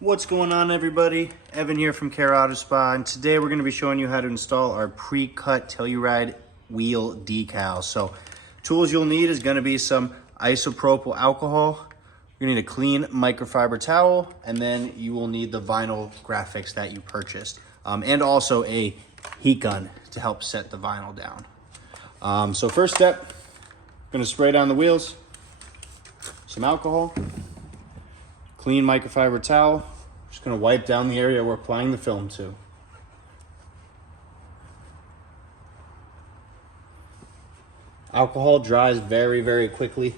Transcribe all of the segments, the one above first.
What's going on, everybody? Evan here from Care Auto Spa, and today we're going to be showing you how to install our pre-cut Telluride wheel decal. So tools you'll need is going to be some isopropyl alcohol. You're going to need a clean microfiber towel, and then you will need the vinyl graphics that you purchased, and also a heat gun to help set the vinyl down. So first step, I'm going to spray down the wheels, some alcohol, clean microfiber towel. Just gonna wipe down the area we're applying the film to. Alcohol dries very, very quickly.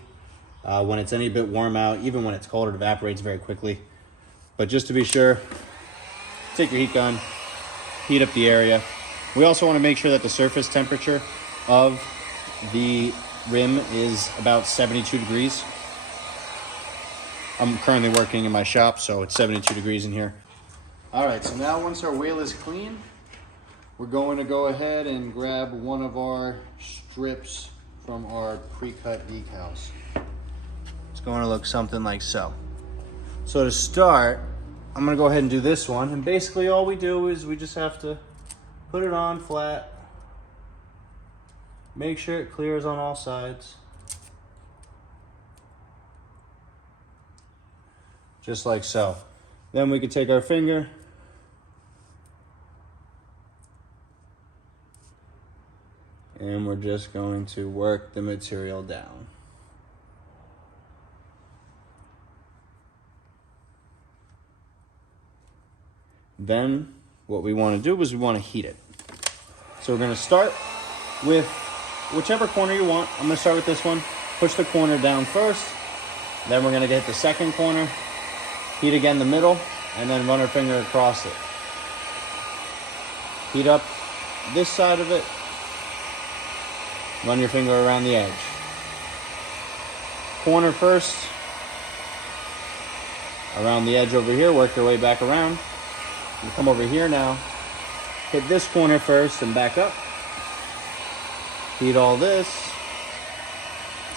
When it's any bit warm out, even when it's cold, it evaporates very quickly. But just to be sure, take your heat gun, heat up the area. We also wanna make sure that the surface temperature of the rim is about 72 degrees. I'm currently working in my shop, so it's 72 degrees in here. All right, so now once our wheel is clean, we're going to go ahead and grab one of our strips from our pre-cut decals. It's going to look something like so. So to start, I'm gonna go ahead and do this one, and basically all we do is we just have to put it on flat, make sure it clears on all sides. Just like so. Then we can take our finger and we're just going to work the material down. Then what we want to do is we want to heat it. So we're going to start with whichever corner you want. I'm going to start with this one. Push the corner down first. Then we're going to get the second corner. Heat again the middle, and then run our finger across it. Heat up this side of it. Run your finger around the edge. Corner first. Around the edge over here, work your way back around. You come over here now. Hit this corner first and back up. Heat all this.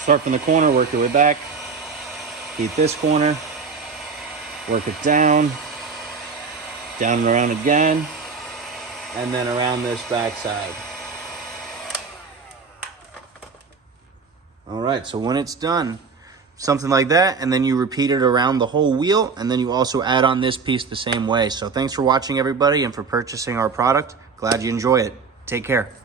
Start from the corner, work your way back. Heat this corner. Work it down and around again, and then around this back side. All right, so when it's done, something like that, and then you repeat it around the whole wheel, and then you also add on this piece the same way. So thanks for watching, everybody, and for purchasing our product. Glad you enjoy it. Take care.